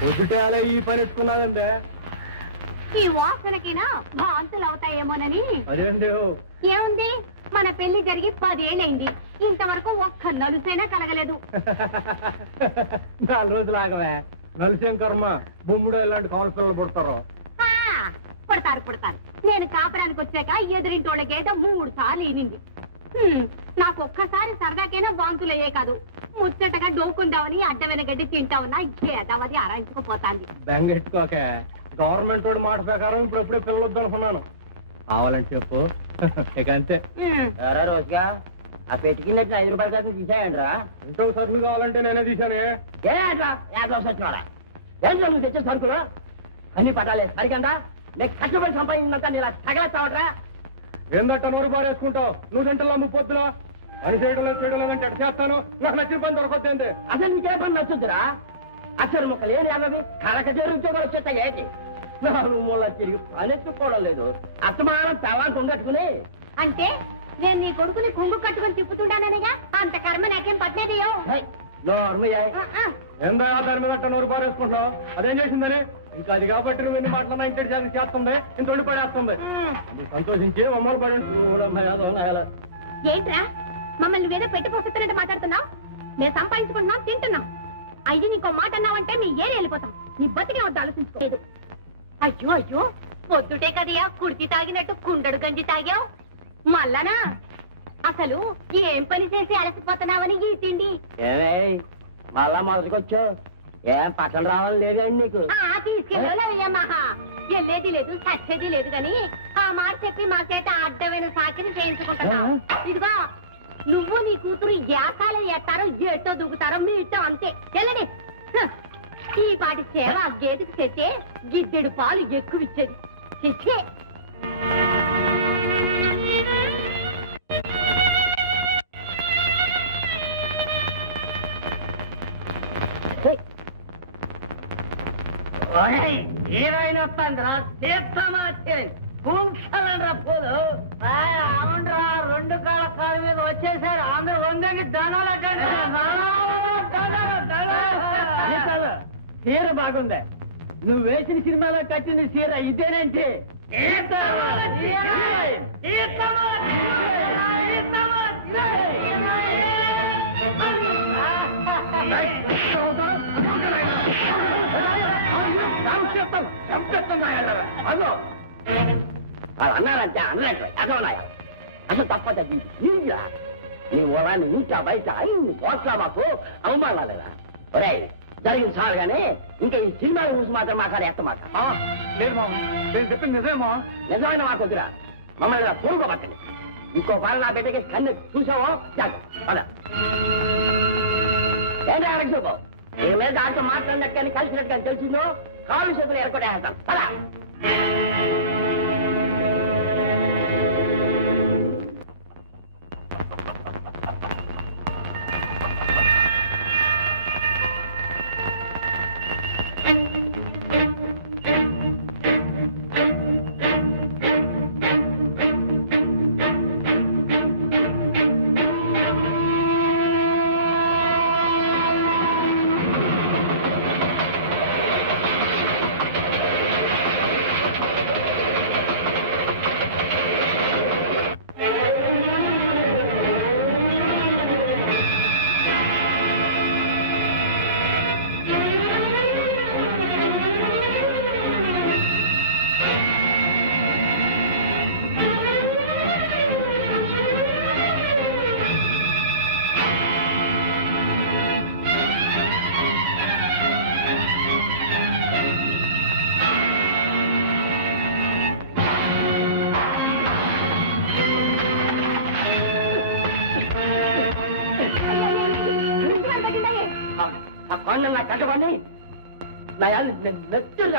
పొద్దుటే ఈ పని ఎత్తుకున్నాదంటే ఈ వాసనకినా వాంతులు అవుతాయేమోనని. అదేంటి ఏముంది, మన పెళ్లి జరిగి 10 ఏళ్ళైంది, ఇంతవరకు ఒక్క నలుసైనా కలగలేదు. 4 రోజులు ఆగవే, నలుసేం కర్మ, బొమ్ముడు ఇలాంటి కాలు పిల్లలు పుడతారు. పుడతారు. నేను కాపరానికి వచ్చాక ఎదురింటోళ్ళ గేట 3 సార్లు ఈనింది. నాకు ఒక్కసారి సరదాకైనా వాంతులు అయ్యే కాదు, ముచ్చటగా డోకుందామని అడ్డమైన గడ్డి తింటామన్నా గేదవది ఆరాయించుకుపోతాంది. బెంగెట్టుకోకే, గవర్నమెంట్ వాడు మాట ప్రకారం ఇప్పుడెప్పుడే పిల్లలు వద్దనుకున్నాను. కావాలంటే చెప్పు. ఇక అంతే. రోజుగా ఆ పెట్టుకున్నట్టు 5 రూపాయల కోసం తీసాయంట్రా. ఇంట్లో సరుకులు కావాలంటే నేనే తీశాను. ఏట్రా వచ్చినారా? ఏంటో నువ్వు తెచ్చే సరుకులు అన్ని పట్టాలే సరికందా? నేను కష్టపడి సంపాదించినంత ఇలా తగలేస్తావట్రా? ఏందట్ట నోరు బారేసుకుంటావు? నువ్వు గంటల్లో 30 పొద్దులా పని చేయడం లేదంటే ఎట్ట చేస్తాను? నాకు నచ్చిన పని దొరకొచ్చింది. అసలు నీకే పని నచ్చుద్దురా? అసలు ముక్కలు ఏమి అన్నది కలకచేరు ఉద్యోగాలు వచ్చేస్తాయి ఏంటి? 4 మూల తిరిగి పని ఎత్తుకోవడం లేదు, అత్తమానం తలా కొంగట్టుకుని. అంటే నేను నీ కొడుకుని కొంగు కట్టుకుని తిప్పుతుండాననిగా అంత కర్మ నాకేం పట్టలేదయ్యో. ఏందా దాని మీద అట్ట నోరు బారేసుకుంటావు? అదేం చేసిందని? ఇంకా అది కాబట్టి నువ్వు ఎన్ని మాటలన్నా ఇంటి చేస్తుంది, ఇంత వండి పడేస్తుంది. సంతోషించి మమ్మల్ని పడి. ఏంట్రా మమ్మల్ని ఏదో పెట్టుకోస్తున్నట్టు మాట్లాడుతున్నావు? మేము సంపాదించుకుంటున్నాం, తింటున్నాం. అయ్యి నీకో మాట అన్నావంటే మీ ఏరి వెళ్ళిపోతాం. నీ బతికే వద్ద ఆలోచించుకోలేదు. అయ్యో పొద్దుటే కదయా కుడితి తాగినట్టు కుండడు గంజి తాగావు. మళ్ళనా అసలు ఏం పని చేసి అలసిపోతున్నావని ఈ తిండి. మళ్ళా మొదటికొచ్చు ఏం పట్టణ రావాలి లేదండి నీకు? తీసుకెళ్ళలేదమ్మా, వెళ్ళేది లేదు చచ్చేది లేదు గాని ఆ మాట చెప్పి మా చేత అడ్డమైన సాకిని చేయించుకుంటున్నా. ఇదిగో నువ్వు నీ కూతురు యాసాలు ఎత్తారో ఎట్టో దూకుతారో మీ ఇట్టో అంతే. వెళ్ళండి. ఈ పాటి సేవ ఆ గేదెకి తెచ్చే గిద్దెడు పాలు ఎక్కువ ఇచ్చేది. తెచ్చే హీరోయిన్ వస్తాందిరా, కూర్చోలండ్రా పూలు. అవునరా, 2 కాళ్ళ కాళ్ళ మీద వచ్చేసారు అందరూ. వందంగి ధనాల చీర బాగుంది. నువ్వు వేసిన సినిమాలో కట్టింది చీర ఇదేనేంటి? అన్నారంటే అన్నట్టు అదోనాయా అసలు తప్ప నీరా నీ ఓలాన్ని నీకా బయట అన్ని పోట్లా మాకు అవమానాలేదా? ఒరే జరిగింది చాలు గానీ ఇంకా ఈ సినిమాల గురించి మాత్రం మాట్లాడే ఎత్తమాట లేదు మామ, నేను చెప్పింది నిజమేమో. నిజమైన మాకు వద్దురా, మమ్మల్ని పూర్వ పట్టండి. ఇంకో పాలు నా బిడ్డకి కన్ను చూసావో జాగ్రత్త. ఏంటి అడగ చూపో, నీ మీద దాంట్లో మాట్లాడినట్టు కానీ కలిసినట్టు కానీ తెలిసిందో కాలు చేతులు ఎరకొట్టేస్తాం. పదా ఆ కొండ నా కట్టబడి నా నెత్తురు